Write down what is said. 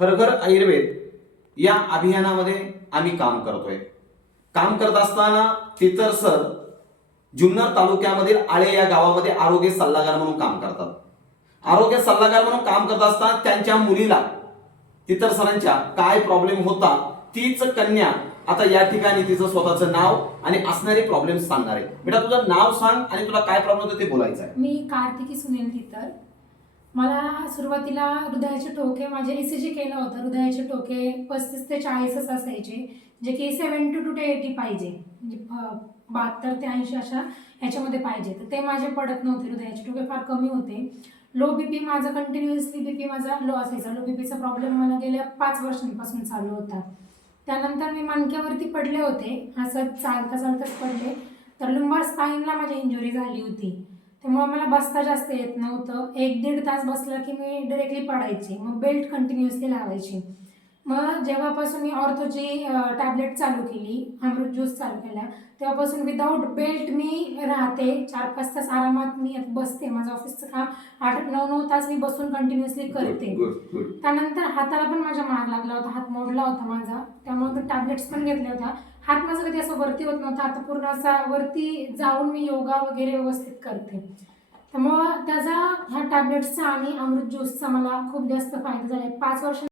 हरघर आयुर्वेद या अभियानामध्ये आम्ही काम करतोय. काम करत असताना तितर सर जुन्नर तालुक्यामधील आळे या गावामध्ये आरोग्य सल्लागार म्हणून काम करतात. आरोग्य सल्लागार म्हणून काम करत असताना त्यांच्या मुलीला तितर सरांच्या काय प्रॉब्लेम होता तीच कन्या आता या ठिकाणी तिचं स्वतःचं नाव आणि असणारे प्रॉब्लेम सांगणार आहे. बेटा तुझं नाव सांग आणि तुला काय प्रॉब्लेम होतं ते बोलायचं आहे. मी कार्तिकी सुनील तितर. मला सुरुवातीला हृदयाचे ठोके माझे ई सी जी केलं होतं. हृदयाचे ठोके पस्तीस ते चाळीसच असायचे जे की सेवन्टी टू ते एटी पाहिजे. म्हणजे बहात्तर ते ऐंशी अशा ह्याच्यामध्ये पाहिजे. तर ते माझे पडत नव्हते हृदयाचे ठोके फार कमी होते. लो बी पी माझं कंटिन्युअसली बी पी माझा लो असायचा. लो बी पीचा प्रॉब्लेम मला गेल्या पाच वर्षांपासून चालू होता. त्यानंतर मी मानक्यावरती पडले होते. असं चालता चालताच पडले. तर लुंबार स्पाईनला माझी इंजुरी झाली होती. त्यामुळे मला बसता जास्त येत नव्हतं. एक दीड तास बसलं की मी डिरेक्टली पडायचे. मग बेल्ट कंटिन्युअसली लावायची. मग जेव्हापासून मी ऑर्थोची टॅबलेट चालू केली अमृत ज्यूस चालू केला तेव्हापासून विदाऊट बेल्ट मी राहते. चार पाच तास आरामात मी बसते. माझं ऑफिसचं काम आठ नऊ नऊ तास मी बसून कंटिन्युअसली करते. त्यानंतर हाताला पण माझ्या मार लागला होता. हात मोडला होता माझा. मी टॅबलेट्स पण घेतल्या होत्या. हात माझा कधी असं वरती होत नव्हता. आता पूर्ण असा वरती जाऊन मी योगा वगैरे व्यवस्थित करते. त्यामुळं त्याचा ह्या टॅबलेट्सचा आणि अमृत ज्यूसचा मला खूप जास्त फायदा झाला आहे पाच वर्ष